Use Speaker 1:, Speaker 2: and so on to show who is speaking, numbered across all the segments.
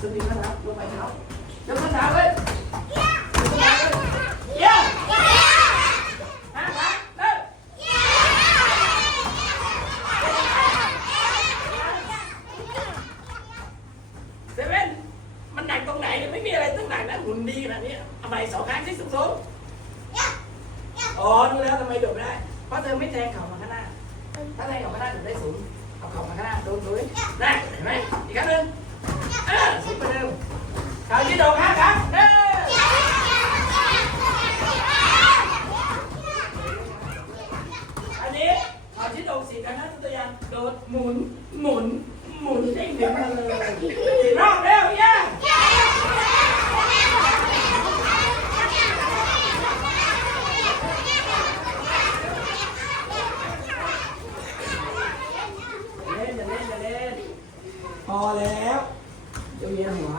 Speaker 1: สติข้างหลับลงไปเท้ายกข้างเท้าเลยเยี่ยมห้าครั้งเริ่มเซเว่นมันหนักตรงไหนเนี่ยไม่มีอะไรต้องหนักนะหุ่นดีขนาดนี้เอาใหม่สองครั้งที่สูงสูงๆอ๋อรู้แล้วทำไมโดดไม่ได้ เพราะเธอไม่แทงเข่ามาข้างหน้า ถ้าแทงเข่ามาข้างหน้าโดดได้สูง เอาเข่ามาข้างหน้าโดนเลยได้เห็นไหมอีกครั้งหนึ่งเออสูงกว่าเดิมเข่ายืดโดดห้าครั้งเอออันนี้เข่ายืดโดดสี่ครั้งนะตัวอย่างโดดหมุนหมุนหมุนเด้งเด้งมาเลยสี่ รอบเร็วย่าเล่นเล่นเล่นพอแล้วเดี๋ยวเวียนหัว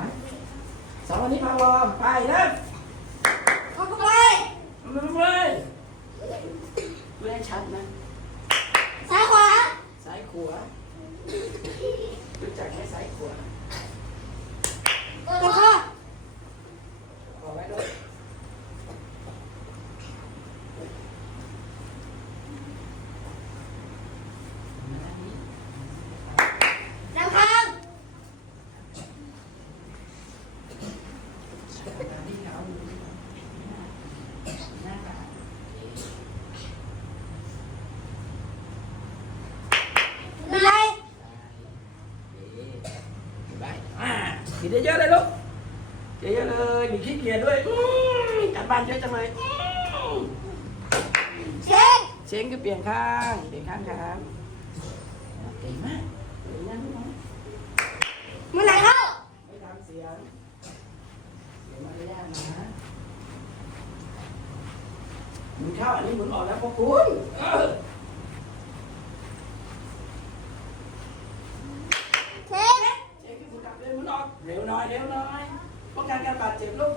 Speaker 1: สองอันนี้พาวอร์มไปเริ่ม
Speaker 2: เข้าไป
Speaker 1: มือเลยเล่นชัดนะ
Speaker 2: ซ้ายขวา
Speaker 1: ซ้ายขวารู้จักไหมซ้ายขวา
Speaker 2: ตะข้อ
Speaker 1: ขอไว้ด้วย
Speaker 2: น้ำข้าง มีไร
Speaker 1: ไปอ่ากินเยอะๆเลยลูกเยอะๆเลยมีขี้เกียจด้วยอื้อการบ้านเยอะจังเลยอื้อ
Speaker 2: เช็ค
Speaker 1: เช้งคือเปลี่ยนข้าง เปลี่ยนข้างครับเก่งมากเก่งมากลูกน้อง
Speaker 2: มือไหนเข้า
Speaker 1: ไม่ทำเสียงเดี๋ยวมารยาทนะหมุน เข้าอันนี้หมุนออกแล้วพวกคุณเออ
Speaker 2: เช็ค
Speaker 1: เช็คที่หมุนกลับเลยหมุนออกเร็วหน่อยเร็วหน่อยป้องกันการบาดเจ็บลูก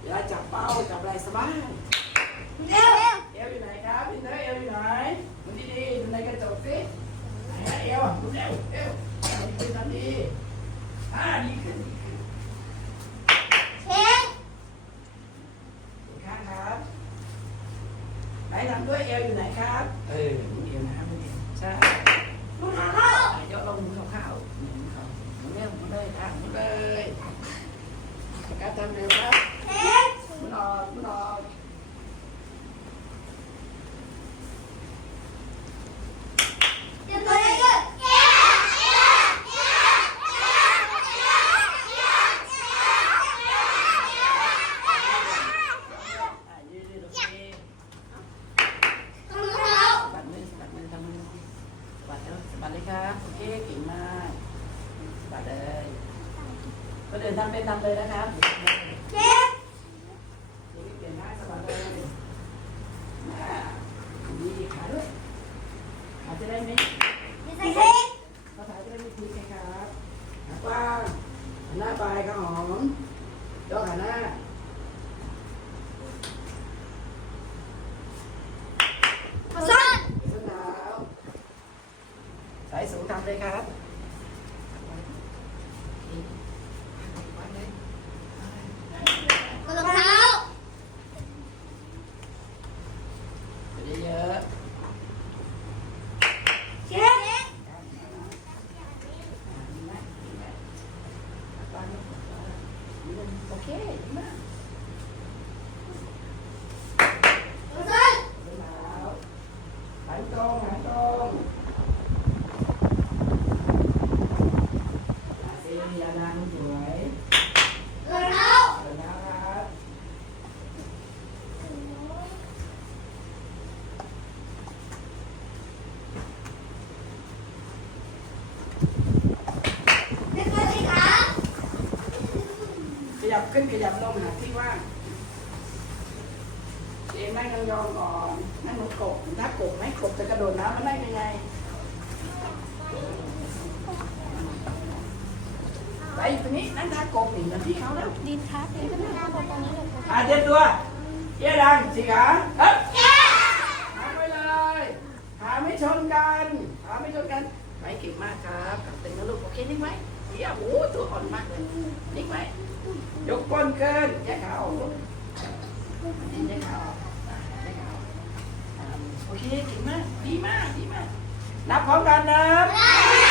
Speaker 1: เวลาจับเป้าจับอะไรสบาย
Speaker 2: เร็ว
Speaker 1: เอวอยู่ไหนครับพี่เต้ยเอวอยู่ไหนหมุนดีๆดูในกระจกสิไหนฮะเอวอะหมุนเอวเอวเอวดีขึ้นทันทีอ่าดีขึ้นดีขึ้น
Speaker 2: เช็ค
Speaker 1: อีกข้างครับไหนทำด้วยเอวอยู่ไหนครับ เออหมุนเอวนะหมุนเอวใช่
Speaker 2: มือขาเข้า
Speaker 1: อะยกลงหมุนเข้าวๆหมุนเข้าหมุนเร็วหมุนเลยค่ะหมุนเลยการทำเร็วครับ
Speaker 2: เช็ค
Speaker 1: หมุนออกหมุนออก
Speaker 2: เดี๋ยวตัวเองก็
Speaker 1: อะยืดๆโอเค
Speaker 2: มือเท้า
Speaker 1: สะบัดมือสะบัดมือทำมือสะบัดแล้วสะบัดเลยครับโอเคเก่งมากสะบัดเลยก็เดินทำ เป็นทำเลยนะครับ
Speaker 2: เช็ค
Speaker 1: เดี๋ยวเปลี่ยนหน้าสะบัดเลยอ่าดีขาด้วยขาจะได้ไหม
Speaker 2: เช็ค
Speaker 1: ขาขาจะได้ไม่พลิกนะครับขากว้างหันหน้าไปข้าวหอมยกขาหน้า
Speaker 2: สั้น
Speaker 1: ส้นเท้าสายสูงทำเลยครับ
Speaker 2: มือเท้า
Speaker 1: เยอะ
Speaker 2: เช็ค
Speaker 1: โอเคดีมาก
Speaker 2: มือสั้น
Speaker 1: ส้นเท้าหันตรงหันตรงอาเซียานาคุณสวย
Speaker 2: มือเท้า
Speaker 1: เดินนะครับ
Speaker 2: เช็คตัวที่ขา
Speaker 1: ขยับขึ้นขยับลงหาที่ว่างเอ็นนั่งยองๆก่อนนั่งเหมือนกบถ้ากบไหมกบจะกระโดดน้ำมันได้ยังไงไปอยู่ตรงนี้นั่งท่ากบหนีเหมือนพี่เขาแล้ว
Speaker 2: ดินทับดินก็ไม่ได้ตรงนี้เลย
Speaker 1: อ่าเตรียมตัวเยี่ยดังสี่ขาเฮ้ยขาไปเลยขาไม่ชนกันขาไม่ชนกัน ไปเก่งมากครับกลับเต็มนะลูกโอเคนิ่งไหม เยี่ยมโอ้ตัวอ่อนมากเลยนิ่งไหมยกก้นเกินแยกขาออกลูกแยกขาออกแยกขาออกโอเคเก่งมาก ดีมาก ดีมาก นับพร้อมกันนะ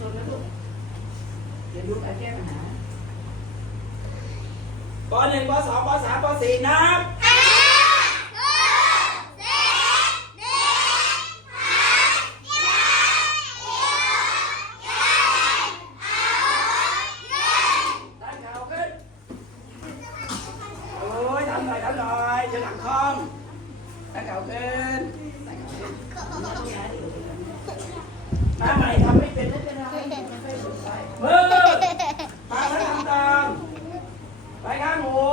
Speaker 1: ชนนะลูกเดี๋ยวลูกไปแก้ปัญหาปหนึ่งปสองปสามปสี่นับด้านเข่าขึ้น โอ้ยทำหน่อยทำหน่อยจะหลังคล่อมด้านเข่าขึ้นด้านเข่าขึ้นมาใหม่ทำไม่เป็นไม่เป็นไรมือมาแล้วทำตามไปข้างหู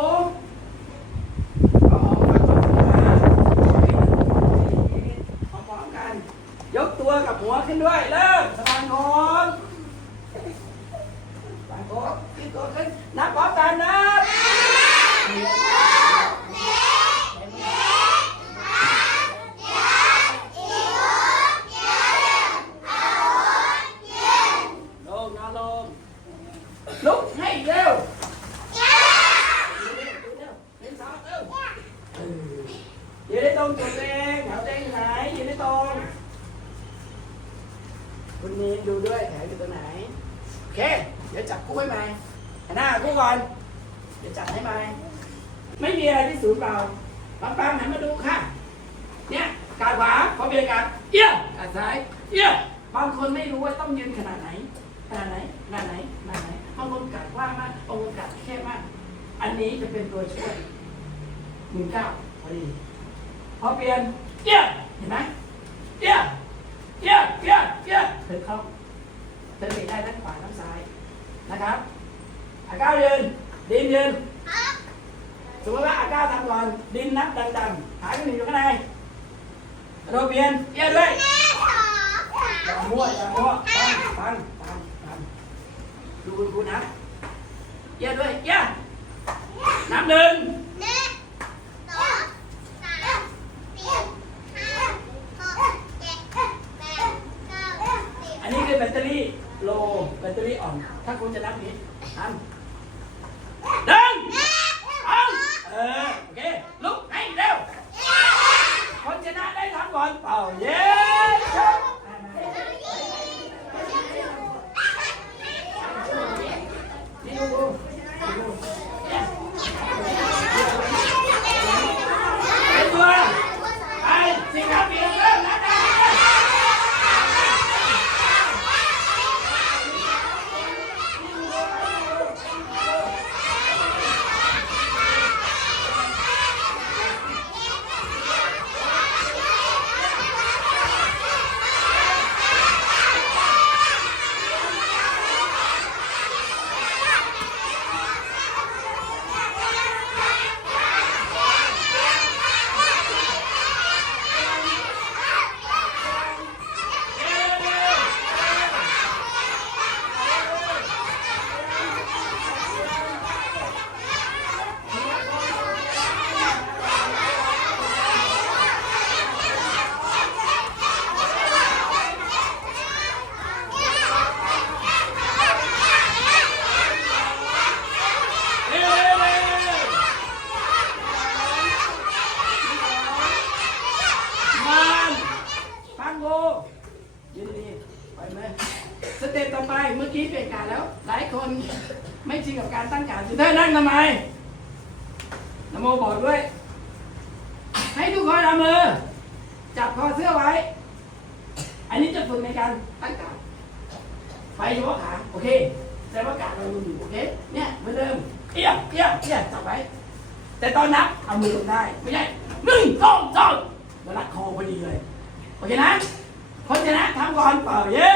Speaker 1: เอาหอมมาก่อนนะเอาพร้อมกัน ยกตัวกับหัว ขึ้นด้วยเริ่มสะพานโค้งสะพานโค้งขึ้นตัวขึ้นนับพร้อมกันนะงนอนลง ลุกให้เร็วเร็วเร็วเร็วเร็วเร็วเออยืนให้ตรงจุดเองแถวเองอยู่ไหนยืนให้ตรง คุณ มีนดูด้วยแถวอยู่ตรงไหน โอเค เดี๋ยวจับคู่ให้ใหมหน้าคู่ก่อน เดี๋ยวจับให้ใหมไม่มีอะไรที่ศูนย์เปล่าปังปังหันมาดูค่ะ เนี่ยกาดขวาพอเบียดกาดเอี้ยกาดซ้ายเอี้ยบางคนไม่รู้ว่าต้องยืนขนาดไหนขนาดไหนขนาดไหนขนาดไหนบางคนกาดกว้างมากบางคนกาดแคบมาก อันนี้จะเป็นตัวช่วยหนึ่งเก้าพอดีพอเปลี่ยนเอี้ยเห็นไหมเอี้ยเอี้ยเอี้ยเอี้ยเธอเข้าเธอเบรกได้ทั้งขวาทั้งซ้ายนะครับอาก้าวยืน ดินยืนสมมติว่าอาก้าทำก่อนดินนับดังๆ หายไปหนึ่งอยู่ข้างในเรเปลี่ยนเปลี่ยด้วยอย่ามั่วอย่ามั่วฟังฟังฟังฟังดูคุณครูนะเปลี่ยด้วยเปลี่ยนนับหนึ่งอันนี้คือแบตเตอรี่โลแบตเตอรี่อ่อน ถ้าคุณจะนับนี้ทำ หนึ่งสองเออโอเคลุกให้เร็วคนชะได้ทำก่อนเป่าเย้ ไม่จริงกับการตั้งการสุดท้านั่งทำไมนโมบอกด้วย ให้ทุกคนเอามือ จับคอเสื้อไว้ อันนี้จะฝึกในการตั้งการไปเฉพาะขาโอเคแต่ว่าการเราอยู่โอเค เนี่ยเหมือนเดิมเอี้ยเอี้ยเอี้ยจับไว้ แต่ตอนนับเอามือลงได้ ไม่ใช่หนึ่งสองสองแล้วรัดคอพอดีเลย โอเคนะคนชนะทำก่อนเปล่าเย้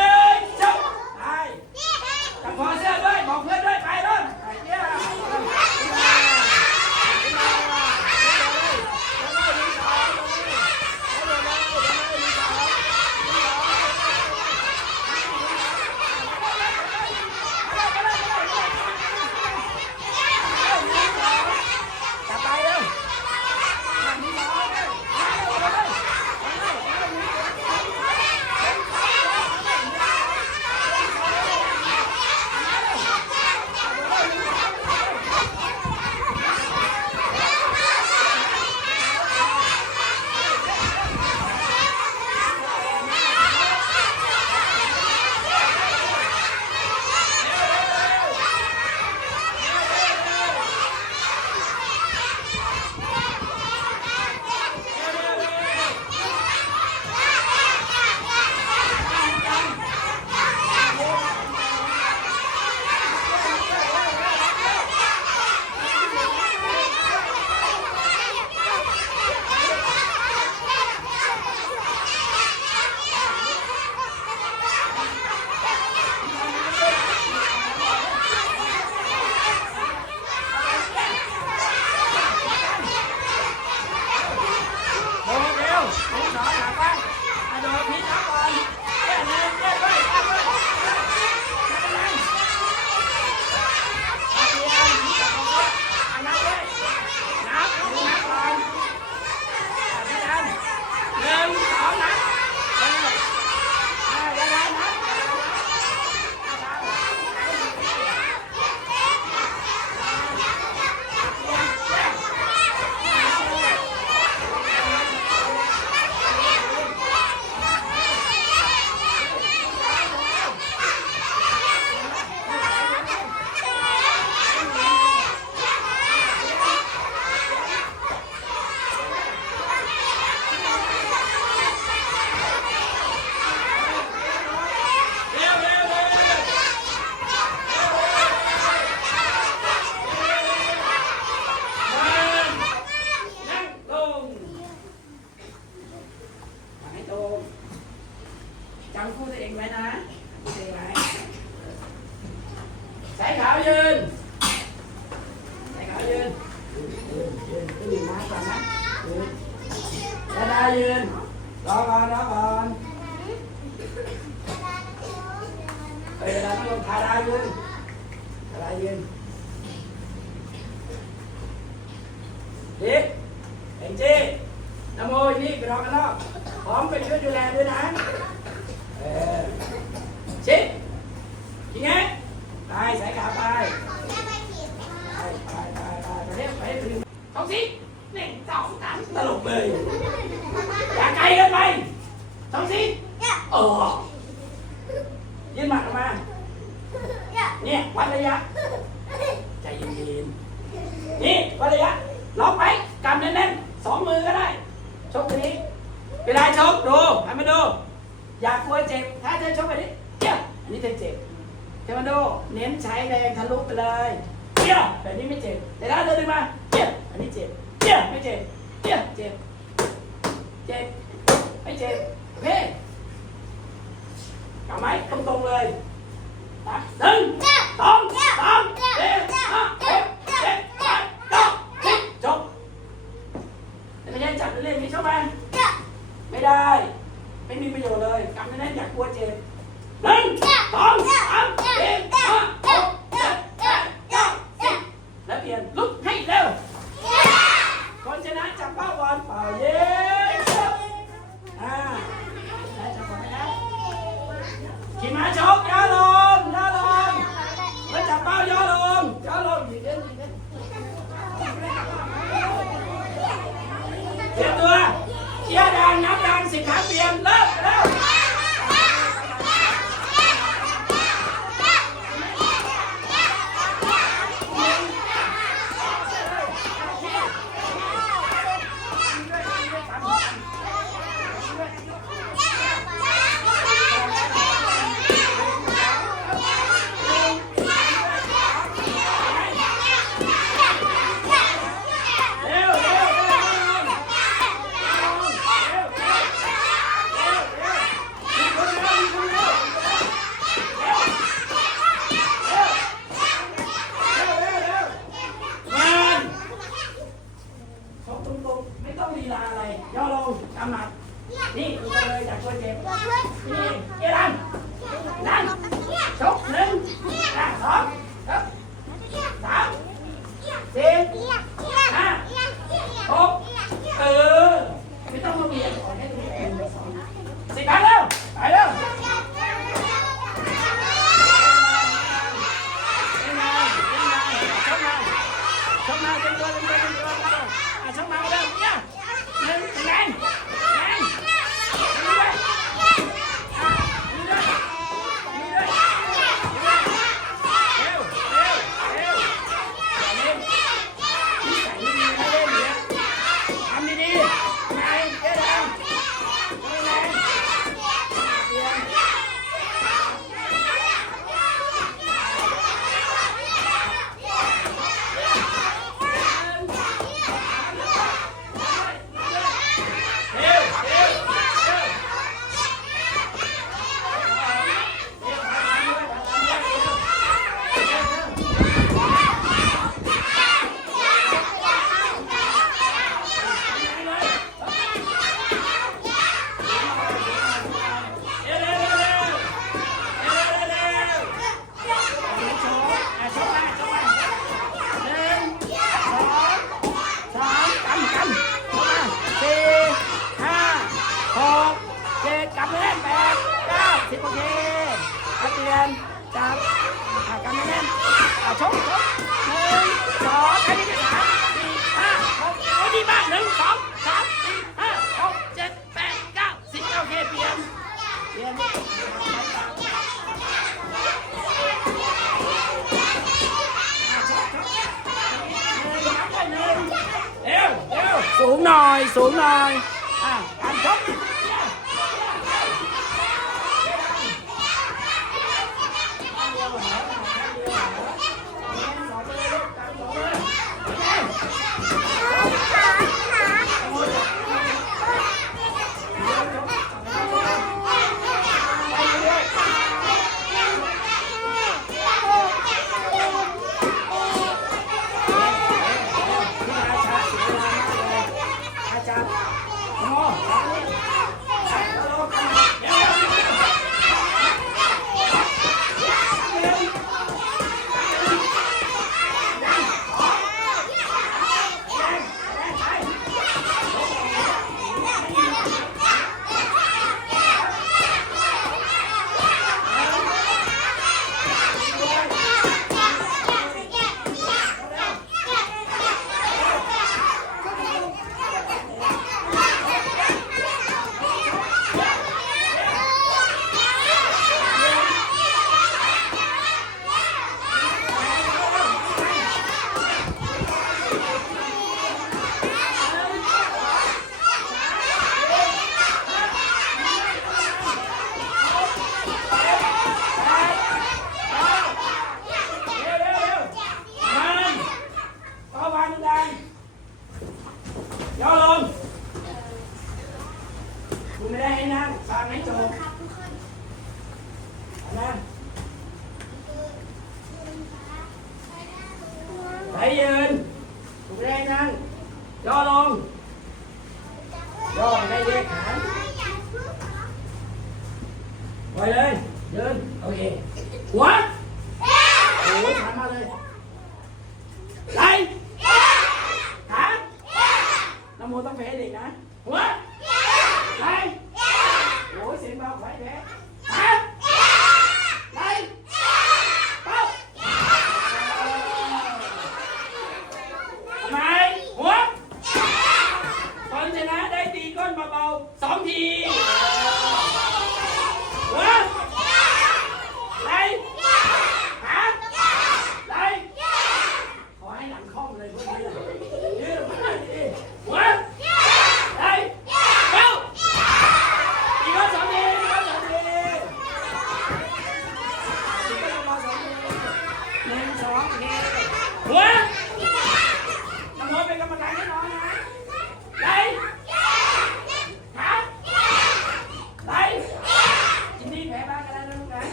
Speaker 1: ดาดายืนรอก่อนรอก่อนเอ้ยดาดาต้องลงทาดายืนทาดายืน ชกดูให้มาดูอยากกลัวเจ็บ ถ้าเธอชกแบบนี้เจี๊ยอันนี้เธอเจ็บเทมันดูเน้นใช้แรงทะลุไปเลยเจี๊ยแบบนี้ไม่เจ็บ แต่ถ้าเธอดึงมาเจี๊ยอันนี้เจ็บเจี๊ยไม่เจ็บเจี๊ยเจ็บ เจ็บ ไม่เจ็บโอเคกลับไหมตรงๆเลย số một người sợ cái đi cả ba không nói đi ba đừng không không ha không chết bèn cao xin cao khe biển biển xuống rồi xuống rồi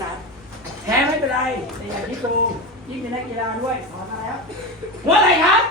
Speaker 1: สามแพ้ไม่เป็นไรแต่อย่าคิดโกงยิ่งเป็นนักกีฬาด้วยสอนมาแล้วว่าอะไรครับ